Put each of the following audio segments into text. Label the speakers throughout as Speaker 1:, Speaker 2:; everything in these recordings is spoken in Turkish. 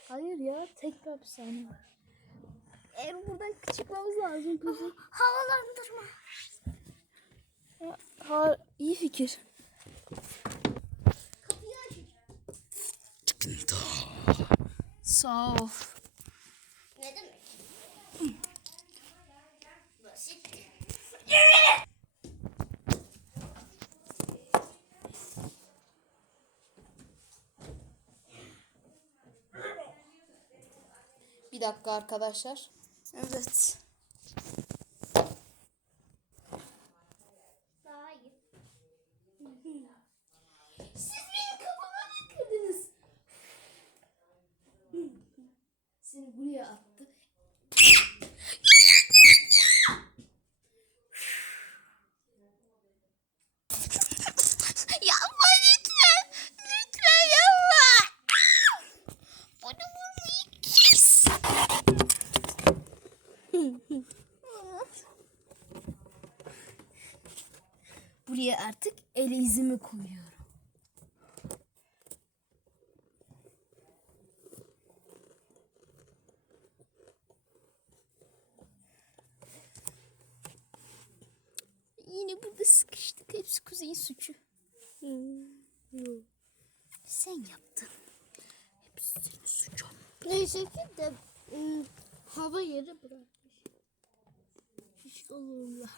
Speaker 1: Hayır ya, tekrar bir saniye. Buradan çıkmamız lazım kızım.
Speaker 2: Havalandırma.
Speaker 1: İyi fikir.
Speaker 2: Kapıyı açacağım.
Speaker 1: Sağ ol.
Speaker 2: Ne demek? Basit.
Speaker 1: Bir dakika arkadaşlar. Evet.
Speaker 2: Daha iyi. Siz benim kafama ne kırdınız?
Speaker 1: Seni buraya attı.
Speaker 2: Yapma lütfen. Lütfen yapma. Bunu kes.
Speaker 1: Buraya artık el izimi koyuyorum. Yine burada sıkıştık. Hepsi Kuzey'in suçu. Sen yaptın. Hepsi senin suçun.
Speaker 2: Neyse ki de hava yeri bırakmış. Hiç olurla.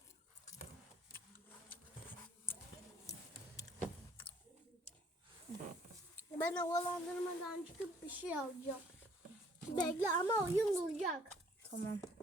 Speaker 2: Ben havalandırmadan çıkıp bir şey alacağım. Bekle ama oyun duracak.
Speaker 1: Tamam.